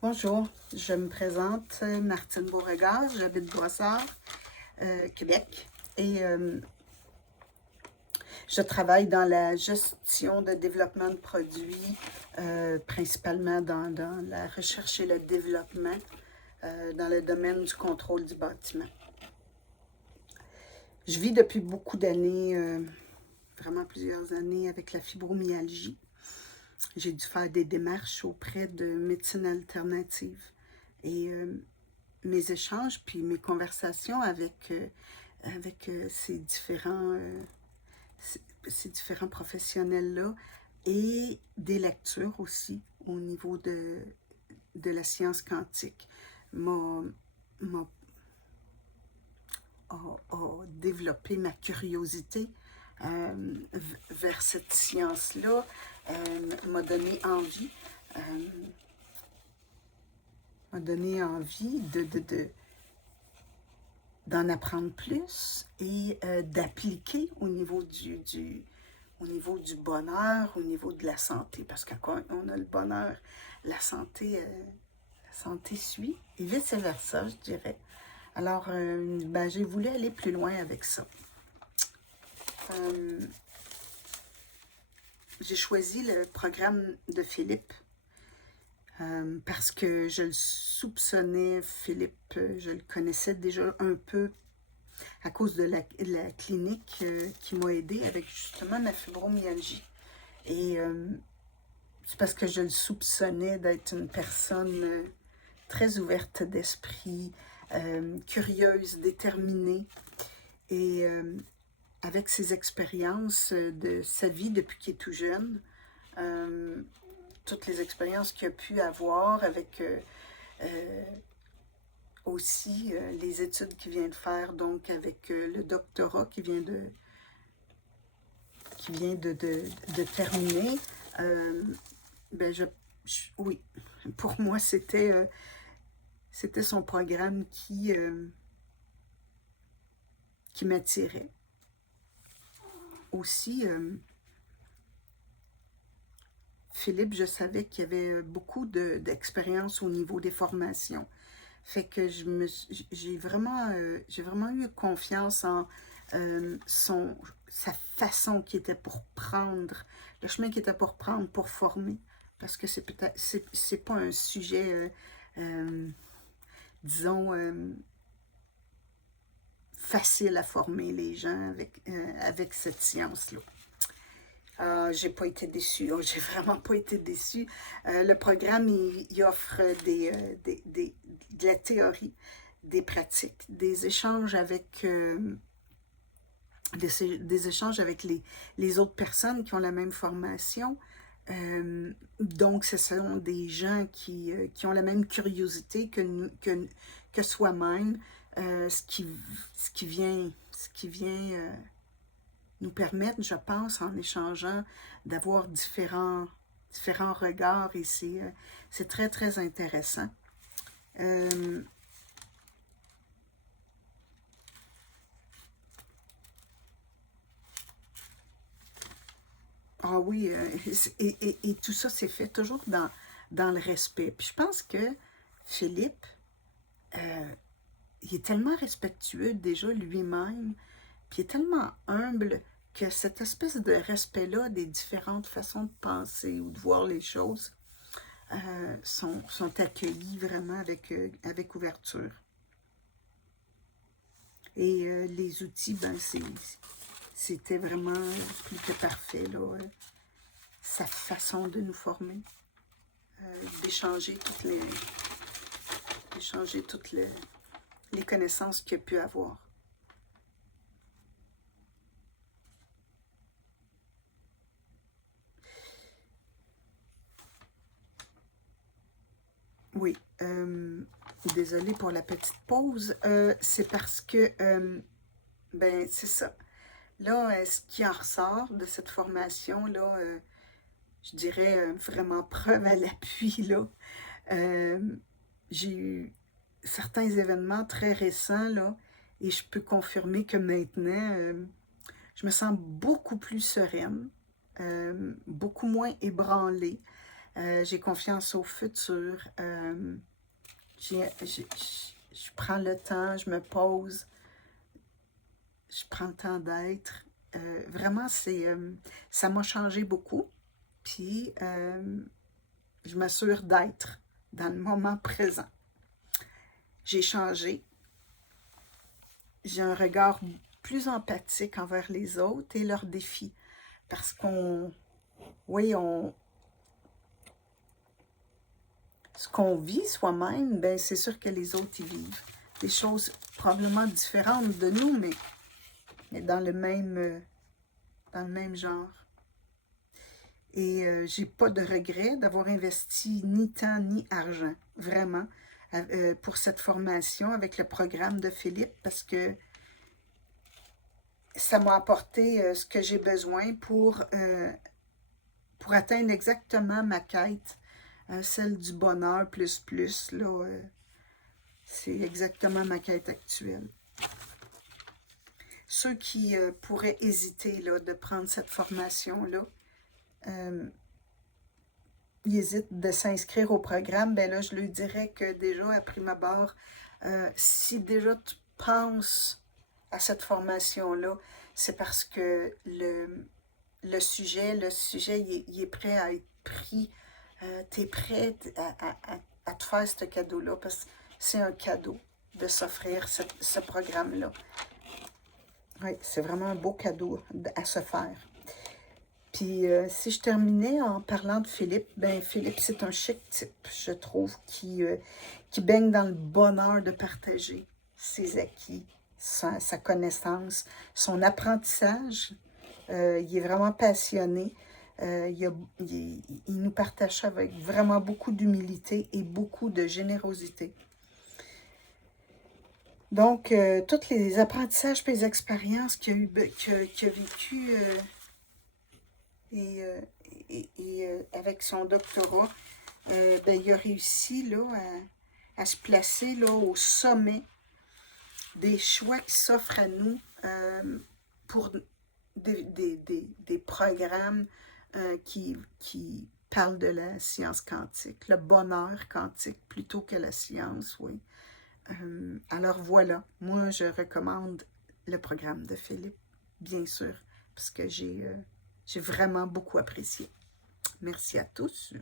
Bonjour, je me présente Martine Beauregard, j'habite Brossard, Québec, et je travaille dans la gestion de développement de produits, principalement dans la recherche et le développement, dans le domaine du contrôle du bâtiment. Je vis depuis beaucoup d'années, vraiment plusieurs années, avec la fibromyalgie. J'ai dû faire des démarches auprès de médecine alternative. Et mes échanges puis mes conversations avec ces différents professionnels-là et des lectures aussi au niveau de la science quantique m'a a développé ma curiosité vers cette science-là, m'a donné envie, euh, d'en apprendre plus et d'appliquer au niveau du bonheur, au niveau de la santé. Parce que quand on a le bonheur, la santé suit, et vice-versa, je dirais. Alors, j'ai voulu aller plus loin avec ça. J'ai choisi le programme de Philippe parce que je le soupçonnais. Philippe, je le connaissais déjà un peu à cause de la clinique qui m'a aidée avec justement ma fibromyalgie. Et c'est parce que je le soupçonnais d'être une personne très ouverte d'esprit, curieuse, déterminée. Et avec ses expériences de sa vie depuis qu'il est tout jeune, toutes les expériences qu'il a pu avoir avec aussi les études qu'il vient de faire, donc avec le doctorat qu'il vient de terminer, ben oui, pour moi, c'était son programme qui m'attirait. Aussi, Philippe, je savais qu'il y avait beaucoup d'expérience au niveau des formations. Fait que j'ai vraiment eu confiance en sa façon qui était pour prendre, le chemin qui était pour prendre pour former. Parce que c'est pas un sujet, disons, facile à former les gens avec cette science-là. J'ai pas été déçue. Oh, j'ai vraiment pas été déçue. Le programme, il offre de la théorie, des pratiques, des échanges avec, des échanges avec les autres personnes qui ont la même formation. Donc, ce sont des gens qui ont la même curiosité que soi-même, ce qui vient nous permettre, je pense, en échangeant, d'avoir différents regards, et c'est très, très intéressant. Ah oui, et tout ça s'est fait toujours dans le respect. Puis je pense que Philippe, il est tellement respectueux déjà lui-même, puis il est tellement humble que cette espèce de respect-là des différentes façons de penser ou de voir les choses sont accueillis vraiment avec ouverture. Et les outils, ben c'était vraiment plus que parfait, là. Sa façon de nous former, d'échanger toutes les connaissances qu'il a pu avoir. Oui, désolée pour la petite pause. C'est parce que, ben, c'est ça. Là, ce qui en ressort de cette formation-là, je dirais vraiment preuve à l'appui, là. J'ai eu certains événements très récents, là, et je peux confirmer que maintenant, je me sens beaucoup plus sereine, beaucoup moins ébranlée. J'ai confiance au futur. Je prends le temps, je me pose, je prends le temps d'être. Vraiment, ça m'a changé beaucoup. Puis, je m'assure d'être dans le moment présent. J'ai changé. J'ai un regard plus empathique envers les autres et leurs défis. Parce oui, ce qu'on vit soi-même, ben c'est sûr que les autres y vivent. Des choses probablement différentes de nous, mais dans le même genre. Et j'ai pas de regret d'avoir investi ni temps ni argent, vraiment, pour cette formation avec le programme de Philippe, parce que ça m'a apporté ce que j'ai besoin pour atteindre exactement ma quête, celle du bonheur plus, là, c'est exactement ma quête actuelle. Ceux qui pourraient hésiter là, de prendre cette formation-là, ils hésitent de s'inscrire au programme, ben là, je lui dirais que déjà, à prime abord, si déjà tu penses à cette formation-là, c'est parce que le sujet, il est prêt à être pris. Tu es prêt à te faire ce cadeau-là, parce que c'est un cadeau de s'offrir ce programme-là. Oui, c'est vraiment un beau cadeau à se faire. Puis, si je terminais en parlant de Philippe, ben Philippe, c'est un chic type, je trouve, qui baigne dans le bonheur de partager ses acquis, sa connaissance, son apprentissage. Il est vraiment passionné. Il nous partage ça avec vraiment beaucoup d'humilité et beaucoup de générosité. Donc, tous les apprentissages et les expériences qu'il a vécues avec son doctorat, ben, il a réussi là, à se placer là, au sommet des choix qui s'offrent à nous pour des programmes qui parlent de la science quantique, le bonheur quantique plutôt que la science, oui. Alors voilà, moi je recommande le programme de Philippe, bien sûr, parce que j'ai vraiment beaucoup apprécié. Merci à tous.